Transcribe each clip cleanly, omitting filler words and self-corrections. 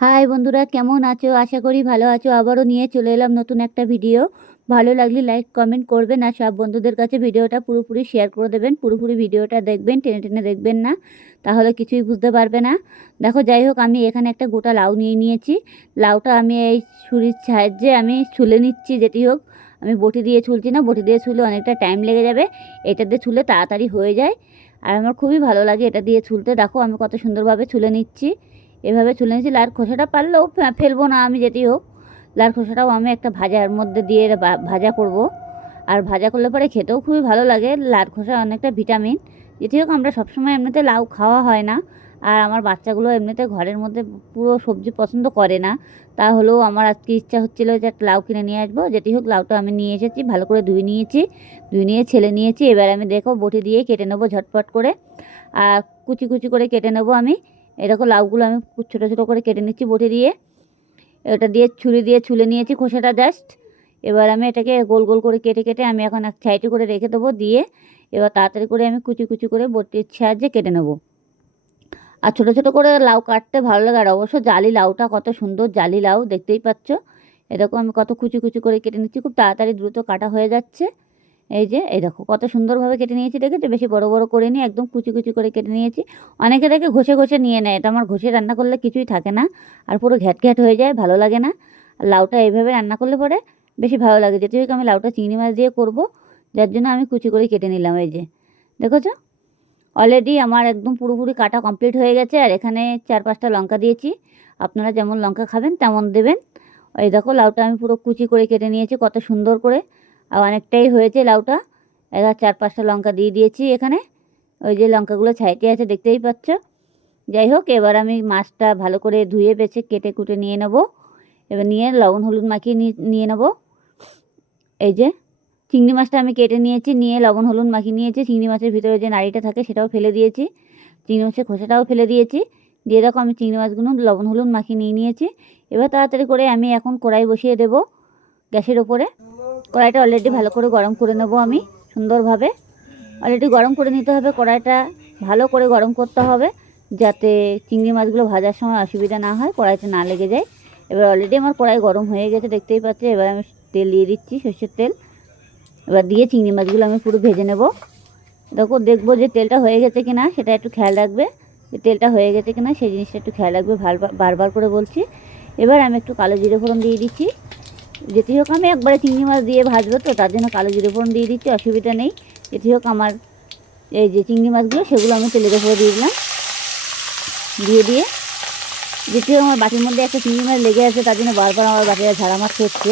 High বন্ধুরা, কেমন আছো? আশা করি ভালো আছো। আবারও নিয়ে চলে এলাম নতুন একটা ভিডিও। ভালো লাগলে লাইক কমেন্ট করবেন আর সব বন্ধুদের কাছে ভিডিওটা পুরোপুরি শেয়ার করে দেবেন। পুরোপুরি ভিডিওটা দেখবেন, টেনে টেনে দেখবেন না, তাহলে কিছুই বুঝতে পারবে না। দেখো, যাই হোক, আমি এখানে একটা গোটা লাউ নিয়ে নিয়েছি। লাউটা আমি এই ছুরির সাহায্যে আমি ছুলে নিচ্ছি। যেটি হোক, আমি বটি দিয়ে ছুলছি না, বটি দিয়ে ছুলে অনেকটা টাইম লেগে যাবে। এটা দিয়ে ছুলে তাড়াতাড়ি হয়ে যায় আর আমার খুবই ভালো লাগে এটা দিয়ে ছুলতে। দেখো আমি কত সুন্দরভাবে ছুলে নিচ্ছি। এভাবে ছুলে নিয়েছি। লার খোসাটা পারলেও ফেলবো না আমি, যেটি হোক। লার খোসাটাও আমি একটা ভাজার মধ্যে দিয়ে ভাজা করব। আর ভাজা করলে পরে খেতেও খুবই ভালো লাগে। লার খোসা অনেকটা ভিটামিন। যেটি হোক, আমরা সবসময় এমনিতে লাউ খাওয়া হয় না। আর আমার বাচ্চাগুলো এমনিতে ঘরের মধ্যে পুরো সবজি পছন্দ করে না। তাহলেও আমার আজকে ইচ্ছা হচ্ছিলো যে একটা লাউ কিনে নিয়ে আসবো। যেটি হোক, লাউটা আমি নিয়ে এসেছি, ভালো করে ধুয়ে নিয়েছি। ধুয়ে নিয়ে ছেলে নিয়েছি। এবার আমি দেখো বটি দিয়ে কেটে নেবো ঝটপট করে। আর কুচি কুচি করে কেটে নেবো আমি। এরকম লাউগুলো আমি ছোটো ছোটো করে কেটে নিচ্ছি বটি দিয়ে। এটা দিয়ে ছুরি দিয়ে ছুলে নিয়েছি খোসাটা জাস্ট। এবার আমি এটাকে গোল গোল করে কেটে কেটে আমি এখন এক সাইডে করে রেখে দেবো। দিয়ে এবার তাড়াতাড়ি করে আমি কুচি কুচি করে বটির সাহায্যে কেটে নেবো। আর ছোটো ছোটো করে লাউ কাটতে ভালো লাগে। আর অবশ্য জালি লাউটা কত সুন্দর, জালি লাউ দেখতেই পাচ্ছ। এরকম আমি কত কুচি কুচি করে কেটে নিচ্ছি, খুব তাড়াতাড়ি দ্রুত কাটা হয়ে যাচ্ছে। এই যে এই দেখো কত সুন্দরভাবে কেটে নিয়েছি, দেখেছো? বেশি বড় বড় করে নিয়ে একদম কুচি কুচি করে কেটে নিয়েছি। অনেকে দেখে ঘষে ঘষে নিয়ে নেয়, এটা আমার ঘষে রান্না করলে কিছুই থাকে না, আর পুরো ঘ্যাট ঘ্যাট হয়ে যায়, ভালো লাগে না। আর লাউটা এইভাবে রান্না করলে পরে বেশি ভালো লাগে। যেটি হোক, আমি লাউটা চিংড়ি মাছ দিয়ে করব, যার জন্য আমি কুচি করে কেটে নিলাম। এই যে দেখেছো, অলরেডি আমার একদম পুরোপুরি কাটা কমপ্লিট হয়ে গেছে। আর এখানে 4-5টা লঙ্কা দিয়েছি, আপনারা যেমন লঙ্কা খাবেন তেমন দেবেন। এই দেখো লাউটা আমি পুরো কুচি করে কেটে নিয়েছি কত সুন্দর করে। আর অনেকটাই হয়েছে লাউটা। এবার 4-5টা লঙ্কা দিয়ে দিয়েছি এখানে। ওই যে লঙ্কাগুলো ছাইটে আছে, দেখতেই পাচ্ছ। যাই হোক, এবার আমি মাছটা ভালো করে ধুয়ে বেছে কেটে কুটে নিয়ে নেব। এবার নিয়ে লবণ হলুদ মাখিয়ে নিয়ে নেব। এই যে চিংড়ি মাছটা আমি কেটে নিয়েছি, নিয়ে লবণ হলুদ মাখিয়ে নিয়েছি। চিংড়ি মাছের ভিতরে যে নাড়িটা থাকে সেটাও ফেলে দিয়েছি, চিংড়ি মাছের খোসাটাও ফেলে দিয়েছি। দিয়ে দেখো আমি চিংড়ি মাছগুলো লবণ হলুদ মাখিয়ে নিয়েছি। এবার তাড়াতাড়ি করে আমি এখন কড়াই বসিয়ে দেব গ্যাসের ওপরে। কড়াইটা অলরেডি ভালো করে গরম করে নেব আমি সুন্দরভাবে। অলরেডি গরম করে নিতে হবে, কড়াইটা ভালো করে গরম করতে হবে, যাতে চিংড়ি মাছগুলো ভাজার সময় অসুবিধা না হয়, কড়াইতে না লেগে যায়। এবার অলরেডি আমার কড়াই গরম হয়ে গেছে, দেখতেই পাচ্ছি। এবার আমি তেল দিয়ে দিচ্ছি, সর্ষের তেল। এবার দিয়ে চিংড়ি মাছগুলো আমি পুরো ভেজে নেব। দেখবো যে তেলটা হয়ে গেছে কিনা, সেটা একটু খেয়াল রাখবে। যে তেলটা হয়ে গেছে কিনা সেই জিনিসটা একটু খেয়াল রাখবে, বারবার করে বলছি। এবার আমি একটু কালো জিরে ফোড়ন দিয়ে দিচ্ছি। যেটি হোক, আমি একবারে চিংড়ি মাছ দিয়ে ভাজবো তো, তার জন্য কালো জিরে ফোড়ন দিয়ে দিচ্ছি, অসুবিধা নেই। যেটি হোক, আমার এই যে চিংড়ি মাছগুলো সেগুলো আমি তেলের উপরে দিয়ে দিলাম। দিয়ে যেটি হোক, আমার বাটির মধ্যে একটা চিংড়ি মাছ লেগে আছে, তার জন্য বারবার আমার বাটিটা ঝাড়া মাছ হচ্ছে।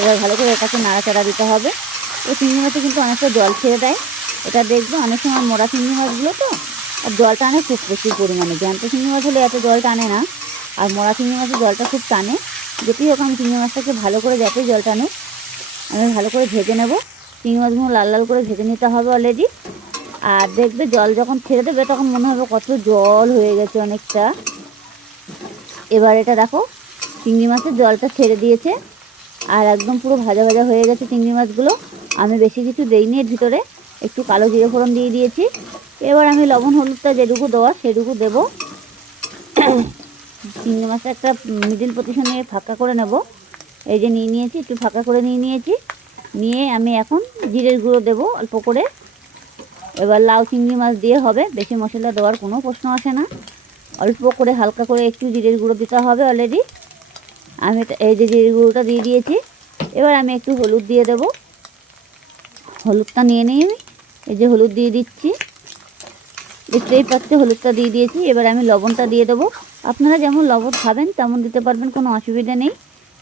এবার ভালো করে এটাকে নাড়াচাড়া দিতে হবে। ও চিংড়ি মাছে কিন্তু অনেকটা জল ছেড়ে দেয়, এটা দেখবে। অনেক সময় মোড়া চিংড়ি মাছগুলো তো, আর জল টানে খুব প্রচুর পরিমাণে। জ্যান্ত চিংড়ি মাছ হলে এত জল টানে না, আর মোড়া চিংড়ি মাছের জলটা খুব টানে। যেটি হোক, আমি চিংড়ি মাছটাকে ভালো করে, যতই জল টানুক, আমি ভালো করে ভেজে নেব। চিংড়ি মাছগুলো লাল লাল করে ভেজে নিতে হবে অলরেডি। আর দেখবে জল যখন ছেড়ে দেবে তখন মনে হবে কত জল হয়ে গেছে অনেকটা। এবার এটা দেখো, চিংড়ি মাছের জলটা ছেড়ে দিয়েছে আর একদম পুরো ভাজা ভাজা হয়ে গেছে চিংড়ি মাছগুলো। আমি বেশি কিছু দেইনি এর ভিতরে, একটু কালো জিরে ফোড়ন দিয়ে দিয়েছি। এবার আমি লবণ হলুদটা যেটুকু দেওয়া সেটুকু দেবো। চিংড়ি মাছটা একটা মিডিল পজিশনে ফাঁকা করে নেব। এই যে নিয়ে নিয়েছি, একটু ফাঁকা করে নিয়েছি। নিয়ে আমি এখন জিরের গুঁড়ো দেবো অল্প করে। এবার লাউ চিংড়ি মাছ দিয়ে হবে, বেশি মশলা দেওয়ার কোনো প্রশ্ন আসে না। অল্প করে হালকা করে একটু জিরের গুঁড়ো দিতে হবে অলরেডি। আমি এই যে জিরের গুঁড়োটা দিয়ে দিয়েছি। এবার আমি একটু হলুদ দিয়ে দেব। হলুদটা নিয়ে নিই আমি। এই যে হলুদ দিয়ে দিচ্ছি, দেখতেই পাচ্ছি হলুদটা দিয়ে দিয়েছি। এবার আমি লবণটা দিয়ে দেবো। আপনারা যেমন লবণ খাবেন তেমন দিতে পারবেন, কোনো অসুবিধা নেই।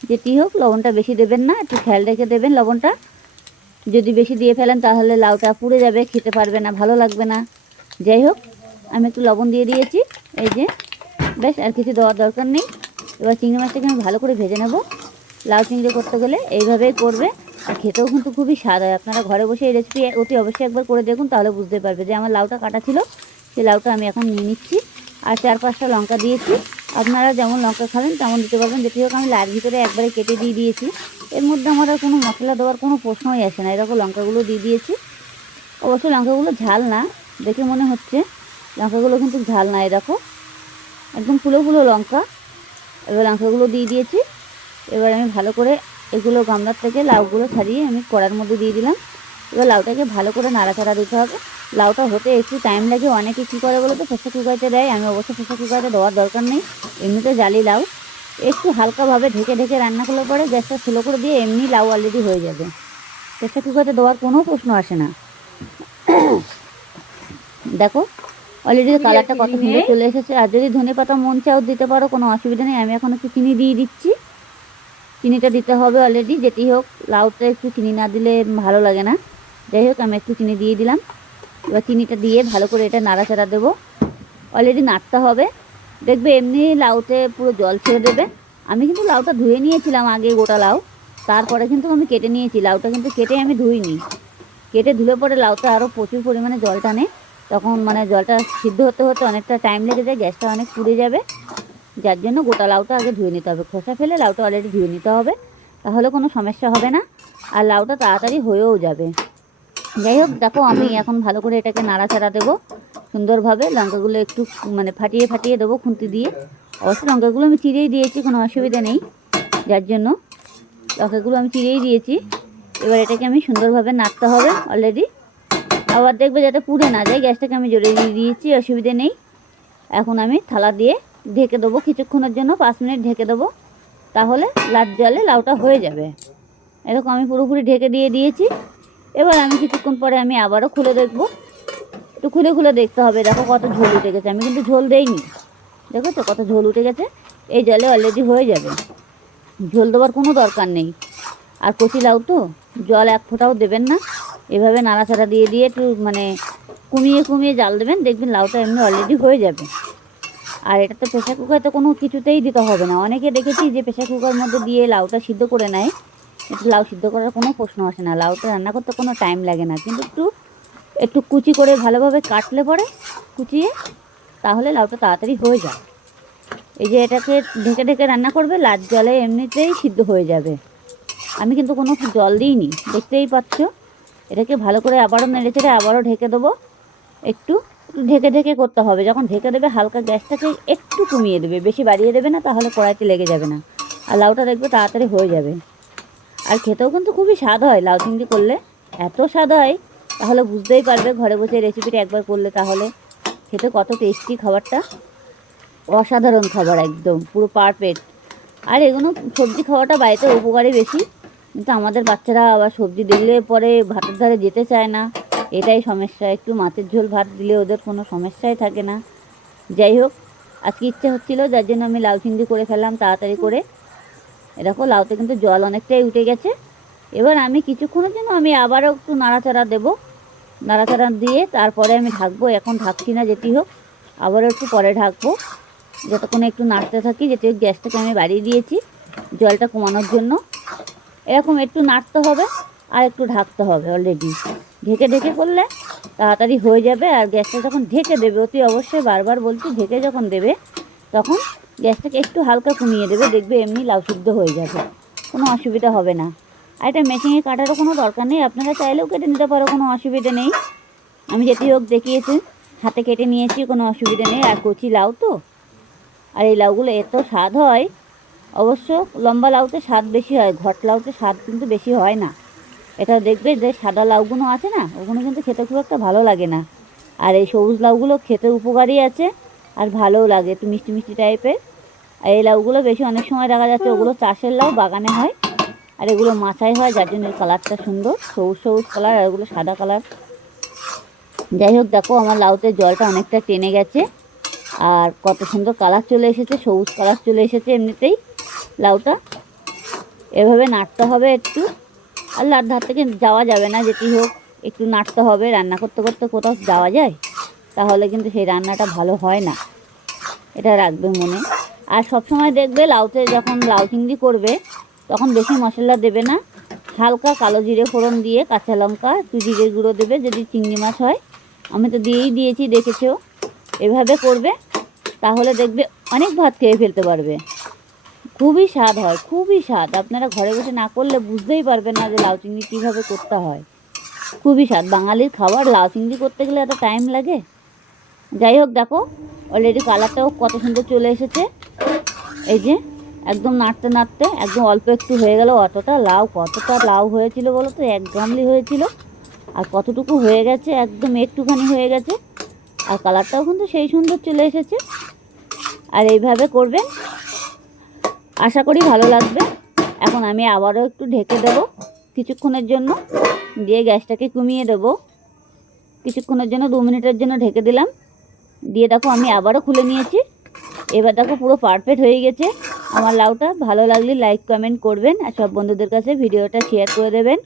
যেটি হোক, লবণটা বেশি দেবেন না, একটু খেয়াল রেখে দেবেন লবণটা। যদি বেশি দিয়ে ফেলেন তাহলে লাউটা পুড়ে যাবে, খেতে পারবে না, ভালো লাগবে না। যাই হোক, আমি একটু লবণ দিয়ে দিয়েছি। এই যে বেশ, আর কিছু দেওয়ার দরকার নেই। এবার চিংড়ি মাছটাকে আমি ভালো করে ভেজে নেব। লাউ চিংড়ি করতে গেলে এইভাবেই করবে, আর খেতেও কিন্তু খুবই স্বাদ হয়। আপনারা ঘরে বসে এই রেসিপি অতি অবশ্যই একবার করে দেখুন, তাহলে বুঝতে পারবে। যে আমার লাউটা কাটা ছিল, সেই লাউটা আমি এখন নিয়ে নিচ্ছি। আর 4-5টা লঙ্কা দিয়েছি, আপনারা যেমন লঙ্কা খাবেন তেমন দিতে পারবেন। যেটি হোক, আমি লাউর ভিতরে একবারে কেটে দিয়ে দিয়েছি। এর মধ্যে আমার আর কোনো মশলা দেওয়ার কোনো প্রশ্নই আসে না। এরকম লঙ্কাগুলো দিয়ে দিয়েছি। অবশ্যই লঙ্কাগুলো ঝাল না, দেখে মনে হচ্ছে লঙ্কাগুলো কিন্তু ঝাল না। এই দেখো, একদম ফুলো ফুলো লঙ্কা। এবার লঙ্কাগুলো দিয়ে দিয়েছি। এবার আমি ভালো করে এগুলো গামলার থেকে লাউগুলো ছাড়িয়ে আমি কড়ার মধ্যে দিয়ে দিলাম। এবার লাউটাকে ভালো করে নাড়াচাড়া দিতে হবে। লাউটা হতে একটু টাইম লাগে। অনেকে কী করে বলো তো, প্রেসার কুকারে দেয়। আমি অবশ্য প্রেসার কুকারে দেওয়ার দরকার নেই, এমনিতে জালি লাউ। একটু হালকাভাবে ঢেকে ঢেকে রান্না করলে পরে গ্যাসটা স্লো করে দিয়ে এমনি লাউ অলরেডি হয়ে যাবে। প্রেসার কুকারে দেওয়ার কোনো প্রশ্ন আসে না। দেখো অলরেডি কালারটা কত সুন্দর চলে এসেছে। আর যদি ধনেপাতা মন চাও দিতে পারো, কোনো অসুবিধা নেই। আমি এখন একটু চিনি দিয়ে দিচ্ছি। চিনিটা দিতে হবে অলরেডি, যেটি হোক লাউতে একটু চিনি না দিলে ভালো লাগে না। যাই হোক আমি একটু চিনি দিয়ে দিলাম। এবার চিনিটা দিয়ে ভালো করে এটা নাড়াচাড়া দেবো। অলরেডি নাড়তে হবে। দেখবে এমনি লাউতে পুরো জল ছেড়ে দেবে। আমি কিন্তু লাউটা ধুয়ে নিয়েছিলাম আগে, গোটা লাউ। তারপরে কিন্তু আমি কেটে নিয়েছি লাউটা, কিন্তু কেটে আমি ধুইনি। কেটে ধুলে পরে লাউটা আরও প্রচুর পরিমাণে জল টানে। তখন মানে জলটা সিদ্ধ হতে হতে অনেকটা টাইম লেগে যায়, গ্যাসটা অনেক পুড়ে যাবে। যার জন্য গোটা লাউটা আগে ধুয়ে নিতে হবে। খোসা ফেলে লাউটা অলরেডি ধুয়ে নিতে হবে, তাহলে কোনো সমস্যা হবে না। আর লাউটা তাড়াতাড়ি হয়েও যাবে। যাই হোক দেখো আমি এখন ভালো করে এটাকে নাড়াচাড়া দেবো সুন্দরভাবে। লঙ্কাগুলো একটু মানে ফাটিয়ে ফাটিয়ে দেবো খুন্তি দিয়ে। অবশ্যই লঙ্কাগুলো আমি চিড়েই দিয়েছি, কোনো অসুবিধা নেই। যার জন্য লঙ্কাগুলো আমি চিড়েই দিয়েছি। এবার এটাকে আমি সুন্দরভাবে নাড়তে হবে অলরেডি। আবার দেখবে যাতে পুড়ে না যায়, গ্যাসটাকে আমি জোরে দিয়ে দিয়েছি, অসুবিধে নেই। এখন আমি থালা দিয়ে ঢেকে দেবো কিছুক্ষণের জন্য, 5 মিনিট ঢেকে দেবো। তাহলে লাল জলে লাউটা হয়ে যাবে। এরকম আমি পুরোপুরি ঢেকে দিয়ে দিয়েছি। এবার আমি কিছুক্ষণ পরে আমি আবারও খুলে দেখবো। একটু খুলে খুলে দেখতে হবে। দেখো কত ঝোল উঠে গেছে, আমি কিন্তু ঝোল দেইনি। দেখো তো কত ঝোল উঠে গেছে। এই জলে অলরেডি হয়ে যাবে, ঝোল দেওয়ার কোনো দরকার নেই। আর কচি লাউ তো জল এক ফোঁটাও দেবেন না। এভাবে নাড়াচাড়া দিয়ে দিয়ে একটু মানে কমিয়ে কমিয়ে জাল দেবেন, দেখবেন লাউটা এমনি অলরেডি হয়ে যাবে। আর এটা তো প্রেসার কুকারে তো কোনো কিছুতেই দিতে হবে না। অনেকে দেখেছি যে প্রেসার কুকারের মধ্যে দিয়ে লাউটা সিদ্ধ করে নেয়। একটু লাউ সিদ্ধ করার কোনো প্রশ্ন আসে না, লাউটা রান্না করতে কোনো টাইম লাগে না। কিন্তু একটু একটু কুচি করে ভালোভাবে কাটলে পরে কুচিয়ে, তাহলে লাউটা তাড়াতাড়ি হয়ে যায়। এই যে এটাকে ঢেকে ঢেকে রান্না করবে, লাল জলে এমনিতেই সিদ্ধ হয়ে যাবে। আমি কিন্তু কোনো জল দিইনি, দেখতেই পাচ্ছ। এটাকে ভালো করে আবারও নেড়ে চেড়ে আবারও ঢেকে দেবো। একটু ঢেকে ঢেকে করতে হবে। যখন ঢেকে দেবে হালকা গ্যাসটাকে একটু কমিয়ে দেবে, বেশি বাড়িয়ে দেবে না, তাহলে কড়াইতে লেগে যাবে না। আর লাউটা দেখবে তাড়াতাড়ি হয়ে যাবে। আর খেতেও কিন্তু খুবই স্বাদ হয় লাউ চিংড়ি করলে। এত স্বাদ হয়, তাহলে বুঝতেই পারবে ঘরে বসে রেসিপিটা একবার করলে তাহলে খেতে কত টেস্টি খাবারটা। অসাধারণ খাবার, একদম পুরো পারফেক্ট। আর এগুলো সবজি খাওয়াটা বাড়িতে উপকারই বেশি, কিন্তু আমাদের বাচ্চারা আবার সবজি দেখলে পরে ভাতের ধারে যেতে চায় না। এটাই সমস্যা। একটু মাছের ঝোল ভাত দিলে ওদের কোনো সমস্যাই থাকে না। যাই হোক আজকে ইচ্ছা হচ্ছিলো, যার জন্য আমি লাউ চিংড়ি করে ফেললাম তাড়াতাড়ি করে। এরকম লাউতে কিন্তু জল অনেকটাই উঠে গেছে। এবার আমি কিছুক্ষণের জন্য আমি আবারও একটু নাড়াচাড়া দেবো। নাড়াচাড়া দিয়ে তারপরে আমি ঢাকবো। এখন ঢাকছি না, যেটি হোক আবারও একটু পরে ঢাকবো, যতক্ষণে একটু নাড়তে থাকি। যেটি গ্যাসটাকে আমি বাড়িয়ে দিয়েছি জলটা কমানোর জন্য। এরকম একটু নাড়তে হবে আর একটু ঢাকতে হবে। অলরেডি ঢেকে ঢেকে করলে তাড়াতাড়ি হয়ে যাবে। আর গ্যাসটা যখন ঢেকে দেবে, অতি অবশ্যই বারবার বলছি, ঢেকে যখন দেবে তখন গ্যাসটাকে একটু হালকা কমিয়ে দেবে, দেখবে এমনি লাউ সিদ্ধ হয়ে যাবে, কোনো অসুবিধা হবে না। আর এটা মেশিনে কাটারও কোনো দরকার নেই, আপনারা চাইলেও কেটে নিতে পারো, কোনো অসুবিধা নেই। আমি যেটি হোক দেখিয়েছি, হাতে কেটে নিয়েছি, কোনো অসুবিধা নেই। আর কচি লাউ তো, আর এই লাউগুলো এত স্বাদ হয়। অবশ্য লম্বা লাউতে স্বাদ বেশি হয়, ঘট লাউতে স্বাদ কিন্তু বেশি হয় না। এটা দেখবে যে সাদা লাউগুলো আছে না, ওগুলো কিন্তু খেতে খুব একটা ভালো লাগে না। আর এই সবুজ লাউগুলো খেতে উপকারী আছে আর ভালোও লাগে, একটু মিষ্টি মিষ্টি টাইপের। আর এই লাউগুলো বেশি অনেক সময় দেখা যাচ্ছে ওগুলো চাষের লাউ, বাগানে হয়। আর এগুলো মাচায় হয়, যার জন্য কালারটা সুন্দর, সবুজ সবুজ কালার, আর ওগুলো সাদা কালার। যাই হোক দেখো আমার লাউতে জলটা অনেকটা টেনে গেছে। আর কত সুন্দর কালার চলে এসেছে, সবুজ কালার চলে এসেছে এমনিতেই লাউটা। এভাবে নাড়তে হবে একটু। আর লার ধার থেকে যাওয়া যাবে না, যেটি হোক একটু নাড়তে হবে। রান্না করতে করতে কোথাও যাওয়া যায়, তাহলে কিন্তু সেই রান্নাটা ভালো হয় না, এটা রাখবে মনে। আর সবসময় দেখবে লাউতে যখন লাউ চিংড়ি করবে তখন বেশি মশলা দেবে না। হালকা কালো জিরে ফোড়ন দিয়ে, কাঁচা লঙ্কা, একটু জিরে গুঁড়ো দেবে যদি চিংড়ি মাছ হয়। আমি তো দিয়েই দিয়েছি, দেখেছো। এভাবে করবে, তাহলে দেখবে অনেক ভাত খেয়ে ফেলতে পারবে। খুবই স্বাদ হয়, খুবই স্বাদ। আপনারা ঘরে বসে না করলে বুঝতেই পারবেন না যে লাউ চিংড়ি কীভাবে করতে হয়। খুবই স্বাদ। বাঙালির খাবার লাউ চিংড়ি করতে গেলে এত টাইম লাগে? যাই হোক, দেখো অলরেডি কালারটাও কত সুন্দর চলে এসেছে। এই যে একদম নাড়তে নাড়তে একদম অল্প একটু হয়ে গেল। কতটা লাউ হয়েছিল বলো তো, 1 গামলি হয়েছিল, আর কতটুকু হয়ে গেছে, একদম একটুখানি হয়ে গেছে। আর কালারটাও কিন্তু সেই সুন্দর চলে এসেছে। আর এইভাবে করবেন, আশা করি ভালো লাগবে। এখন আমি আবারও একটু ঢেকে দেব কিছুক্ষণের জন্য, দিয়ে গ্যাসটাকে কমিয়ে দেব কিছুক্ষণের জন্য, 2 মিনিটের জন্য ঢেকে দিলাম। দিয়ে দেখো আমি আবারও খুলে নিয়েছি। এবার দেখো পুরো পারফেক্ট হয়ে গেছে আমার লাউটা। ভালো লাগলে লাইক কমেন্ট করবেন, আর সব বন্ধুদের কাছে ভিডিওটা শেয়ার করে দেবেন।